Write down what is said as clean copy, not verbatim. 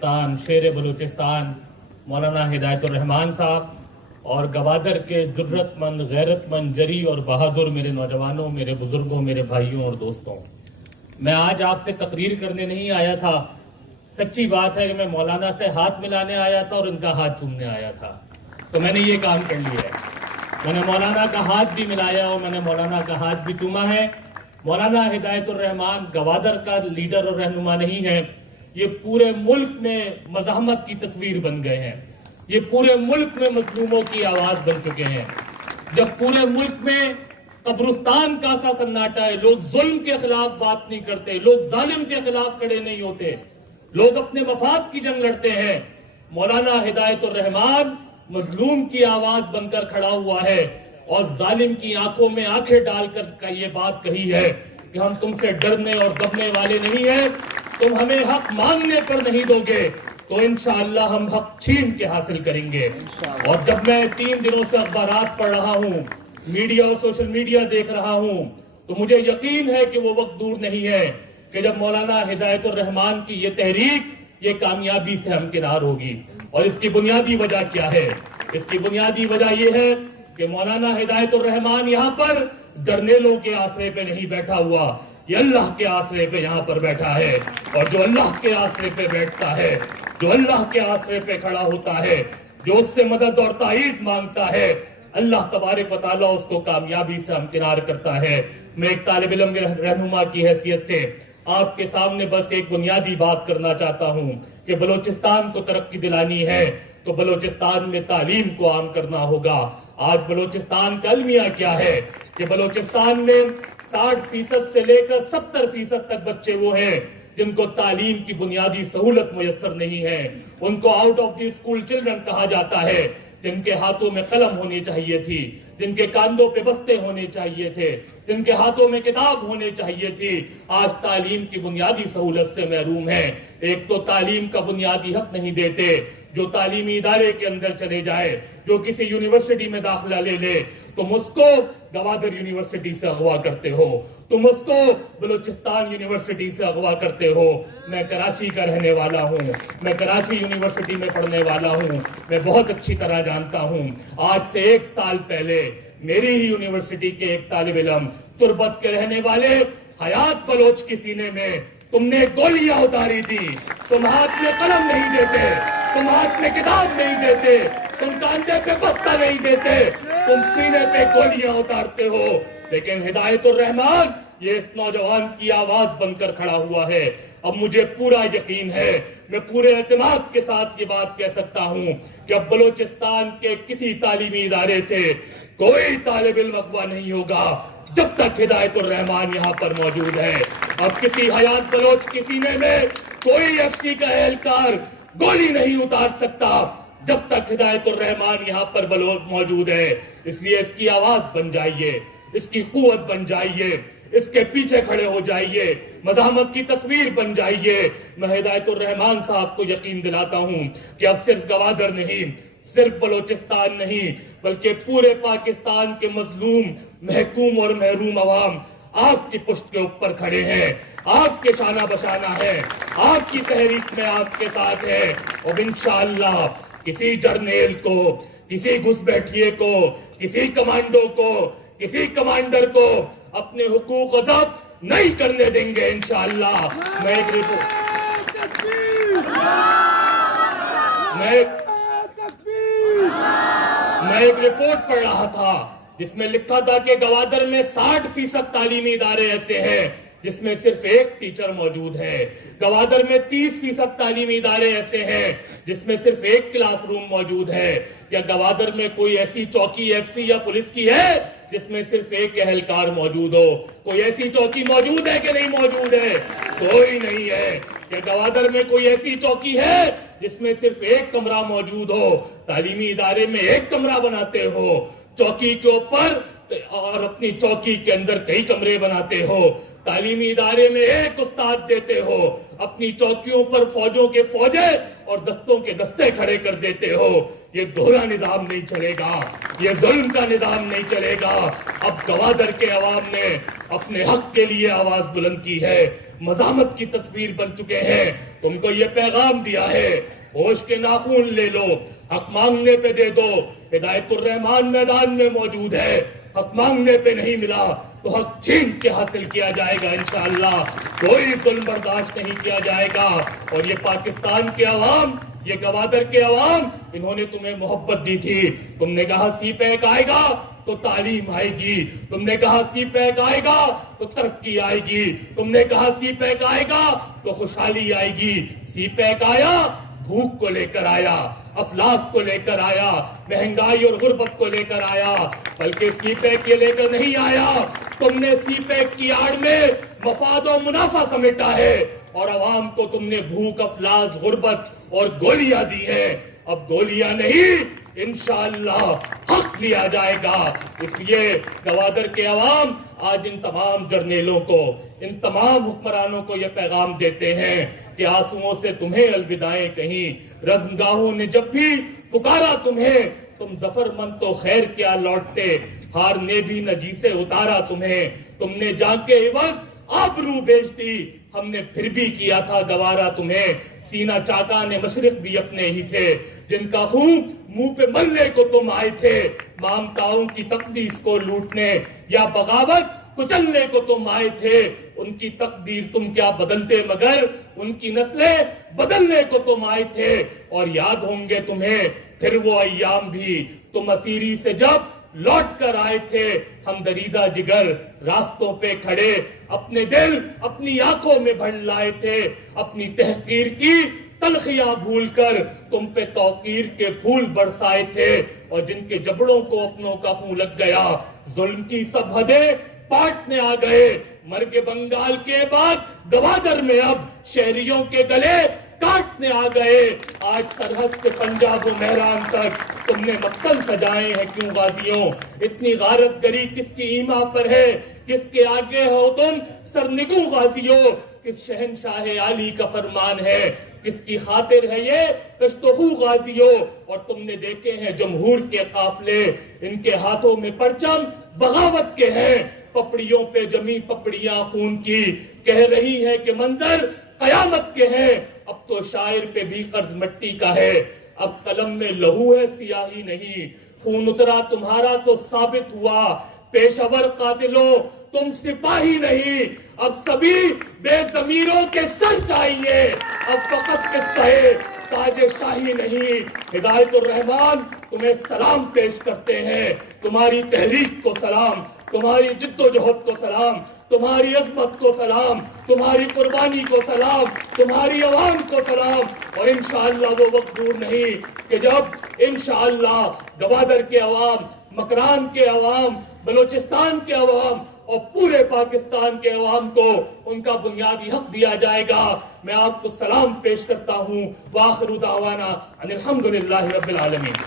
बलूचिस्तान, शेर बलूचिस्तान मौलाना हिदायत रहमान साहब और गवादर के जुर्रतमंद, गैरतमंद, जरी और बहादुर मेरे नौजवानों, मेरे बुजुर्गों, मेरे भाइयों और दोस्तों, मैं आज आपसे तकरीर करने नहीं आया था। सच्ची बात है कि मैं मौलाना से हाथ मिलाने आया था और इनका हाथ चूमने आया था, तो मैंने ये काम कर लिया है। मैंने मौलाना का हाथ भी मिलाया और मैंने मौलाना का हाथ भी चूमा है। मौलाना हिदायतुर रहमान गवादर का लीडर और रहनुमा नहीं है, ये पूरे मुल्क में मज़ाहमत की तस्वीर बन गए हैं। ये पूरे मुल्क में मजलूमों की आवाज बन चुके हैं। जब पूरे मुल्क में कब्रिस्तान का सा सन्नाटा है, लोग जुल्म के खिलाफ बात नहीं करते, लोग जालिम के खिलाफ खड़े नहीं होते, लोग अपने मफाद की जंग लड़ते हैं, मौलाना हिदायतुर रहमान मजलूम की आवाज बनकर खड़ा हुआ है और जालिम की आंखों में आंखें डालकर ये बात कही है कि हम तुमसे डरने और दबने वाले नहीं है, तुम हमें हक मांगने पर नहीं दोगे तो इंशाअल्लाह हम हक छीन के हासिल करेंगे। और जब मैं 3 दिनों से अखबारात पढ़ रहा हूँ, मीडिया और सोशल मीडिया देख रहा हूँ, तो मुझे यकीन है कि वो वक्त दूर नहीं है कि जब मौलाना हिदायतुर रहमान की ये तहरीक ये कामयाबी से हमकिनार होगी। और इसकी बुनियादी वजह क्या है? इसकी बुनियादी वजह ये है कि मौलाना हिदायतुर रहमान यहाँ पर जर्नेलों के आसरे पे नहीं बैठा हुआ, ये अल्लाह के आसरे पे यहाँ पर बैठा है। और जो अल्लाह के आसरे पे बैठता है, जो अल्लाह के आसरे पे खड़ा होता है, जो उससे मदद और ताईद मांगता है, अल्लाह तबारक व तआला उसको कामयाबी से हमकिनार करता है। मैं एक तालिब इल्म रहनुमा की हैसियत से आपके सामने बस एक बुनियादी बात करना चाहता हूँ कि बलूचिस्तान को तरक्की दिलानी है तो बलूचिस्तान में तालीम को आम करना होगा। आज बलूचिस्तान का अलमिया क्या है कि बलूचिस्तान में 60% से लेकर 70% तक बच्चे वो हैं जिनको तालीम की बुनियादी सहूलत मुयस्सर नहीं है। उनको out of the school children कहा जाता है, जिनके हाथों में कलम होनी चाहिए थी, जिनके कांधों पे बस्ते होने चाहिए थे, जिनके हाथों में किताब होने चाहिए थी, आज तालीम की बुनियादी सहूलत से महरूम है। एक तो तालीम का बुनियादी हक नहीं देते, जो तालीमी इदारे के अंदर चले जाए, जो किसी यूनिवर्सिटी में दाखिला ले ले, तुम उसको गवादर यूनिवर्सिटी से अगवा करते हो, तुम उसको बलूचिस्तान यूनिवर्सिटी से अगवा करते हो। मैं कराची का रहने वाला हूँ, मैं कराची यूनिवर्सिटी में पढ़ने वाला हूँ, मैं बहुत अच्छी तरह जानता हूँ। आज से 1 साल पहले मेरी ही यूनिवर्सिटी के एक तालिब इल्म तुर्बत के रहने वाले हयात बलोच के सीने में तुमने गोलियां उतारी थी। तुम हाथ में कलम नहीं देते, तुम हाथ में किताब नहीं देते, तुम कांधे पे बस्ता नहीं देते, तुम सीने पे गोलियां उतारते हो। लेकिन हिदायतुर रहमान ये इस नौजवान की आवाज बनकर खड़ा हुआ है। अब मुझे पूरा यकीन है, मैं पूरे एतमाद के साथ ये बात कह सकता हूँ कि अब बलूचिस्तान के किसी तालीमी इदारे से कोई तालिब इल्म अगवा नहीं होगा जब तक हिदायतुर रहमान यहाँ पर मौजूद है। अब किसी हयात बलोच के सीने में कोई एफसी का एहलकार गोली नहीं उतार सकता जब तक हिदायतुर रहमान यहाँ पर मौजूद है। इसलिए इसकी आवाज बन जाइए, इसकी कुव्वत बन जाइए, इसके पीछे खड़े हो जाइए, मज़ाहमत की तस्वीर बन जाइए। मैं हिदायतुर रहमान साहब को यकीन दिलाता हूँ कि अब सिर्फ गवादर नहीं, सिर्फ बलूचिस्तान नहीं, बल्कि पूरे पाकिस्तान के मजलूम, महकूम और महरूम अवाम आपकी पुष्ट के ऊपर खड़े हैं, आपके शाना बशाना है, आपकी तहरीक में आपके साथ है। और इंशाअल्लाह किसी जर्नेल को, किसी घुसपैठिए को, किसी कमांडो को, किसी कमांडर को अपने हुकूक ज़ब्त नहीं करने देंगे इंशाअल्लाह। मैं एक रिपोर्ट पढ़ रहा था जिसमें लिखा था कि गवादर में 60% तालीमी इदारे ऐसे हैं जिसमें सिर्फ एक टीचर मौजूद है। गवादर में 30% तालीमी इदारे ऐसे हैं जिसमें सिर्फ एक क्लासरूम मौजूद है। या गवादर में कोई ऐसी चौकी एफसी या पुलिस की है जिसमें सिर्फ एक एहलकार मौजूद हो? कोई ऐसी चौकी मौजूद है कि नहीं मौजूद है? कोई नहीं है। क्या गवादर में कोई ऐसी चौकी है जिसमें सिर्फ एक कमरा मौजूद हो? तालीमी इदारे में एक कमरा बनाते हो, चौकी के ऊपर और अपनी चौकी के अंदर कई कमरे बनाते हो। तालीमी इदारे में एक उस्ताद देते हो, अपनी चौकियों पर फौजों के फौजे और दस्तों के दस्ते खड़े कर देते हो। ये दोहरा निजाम नहीं चलेगा, ये जुल्म का निजाम नहीं चलेगा। अब गवादर के अवाम ने अपने हक के लिए आवाज बुलंद की है। مزاحمت کی تصویر بن چکے ہیں. تم کو یہ پیغام دیا ہے، ہوش کے ناخون لے لو، حق مانگنے پہ دے دو. ہدایت الرحمان میدان میں موجود ہے، حق مانگنے پہ نہیں ملا تو حق چھین کے حاصل کیا جائے گا انشاءاللہ. کوئی ظلم برداشت نہیں کیا جائے گا. اور یہ پاکستان کے عوام، یہ گوادر کے عوام، انہوں نے تمہیں محبت دی تھی. تم نے کہا سی پیک آئے گا تو تعلیم آئے گی، تم نے کہا سی پیک آئے گا تو ترقی آئے گی، تم نے کہا سی پیک آئے گا تو خوشحالی آئے گی. سی پیک آیا، بھوک کو لے کر آیا، افلاس کو لے کر آیا، مہنگائی اور غربت کو لے کر آیا. بلکہ سی پیک یہ لے کر نہیں آیا، تم نے سی پیک کی آڑ میں مفاد و منافع سمیٹا ہے اور عوام کو تم نے بھوک، افلاس، غربت اور گولیاں دی ہیں. اب گولیاں نہیں، انشاءاللہ حق لیا جائے گا. اس لیے گوادر کے عوام آج ان تمام جرنیلوں کو، ان تمام حکمرانوں کو یہ پیغام دیتے ہیں کہ آنسوؤں سے تمہیں الوداعیں کہیں. رزمگاہوں نے جب بھی پکارا تمہیں، تم ظفر مند تو خیر کیا لوٹتے. ہار نے بھی نہ جی سے اتارا تمہیں، تم نے جان کے عوض آبرو بیچ دی. ہم نے پھر بھی کیا تھا گوارا تمہیں. سینہ چاکا نے مشرق بھی اپنے ہی تھے، جن کا خون منہ پہ ملنے کو تم آئے تھے. مامتاؤں کی تقدیس کو لوٹنے یا بغاوت کچلنے کو تم آئے تھے. ان کی تقدیر تم کیا بدلتے، مگر ان کی نسلیں بدلنے کو تم آئے تھے. اور یاد ہوں گے تمہیں پھر وہ ایام بھی، تم اسیری سے جب لوٹ کر آئے تھے. ہم دریدہ جگر راستوں پہ کھڑے اپنے دل اپنی آنکھوں میں بھر لائے تھے. اپنی تحقیر کی تلخیاں بھول کر تم پہ توقیر کے پھول برسائے تھے. اور جن کے جبڑوں کو اپنوں کا خون لگ گیا، ظلم کی سب حدیں پاٹنے آ گئے. مرگ بنگال کے بعد گوادر میں اب شہریوں کے گلے کاٹنے آ گئے. آج سرحد سے پنجاب و مہران تک تم نے مقتل سجائے ہیں. کیوں غازیوں اتنی غارت گری کس کی ایما پر ہے؟ کس کے آگے ہو تم سرنگوں غازیوں؟ کس شہنشاہ عالی کا فرمان ہے؟ کس کی خاطر ہے یہ کشتخو غازیوں؟ اور تم نے دیکھے ہیں جمہور کے قافلے، ان کے ہاتھوں میں پرچم بغاوت کے ہیں. پپڑیوں پہ جمی پپڑیاں خون کی، کہہ رہی ہیں کہ منظر قیامت کے ہیں. اب تو شاعر پہ بھی قرض مٹی کا ہے. اب قلم میں لہو ہے سیاہی نہیں. خون اترا تمہارا تو ثابت ہوا، پیشور قاتلوں تم سپاہی نہیں. اب سبھی بے ضمیروں کے سر چاہیے، اب فقط قصہ تاج شاہی نہیں. ہدایت الرحمان تمہیں سلام پیش کرتے ہیں. تمہاری تحریک کو سلام، تمہاری جد و جہد کو سلام، تمہاری عظمت کو سلام، تمہاری قربانی کو سلام، تمہاری عوام کو سلام. اور انشاءاللہ وہ وقت دور نہیں کہ جب انشاءاللہ گوادر کے عوام، مکران کے عوام، بلوچستان کے عوام اور پورے پاکستان کے عوام کو ان کا بنیادی حق دیا جائے گا. میں آپ کو سلام پیش کرتا ہوں. وآخر دعوانا ان الحمدللہ رب العالمین.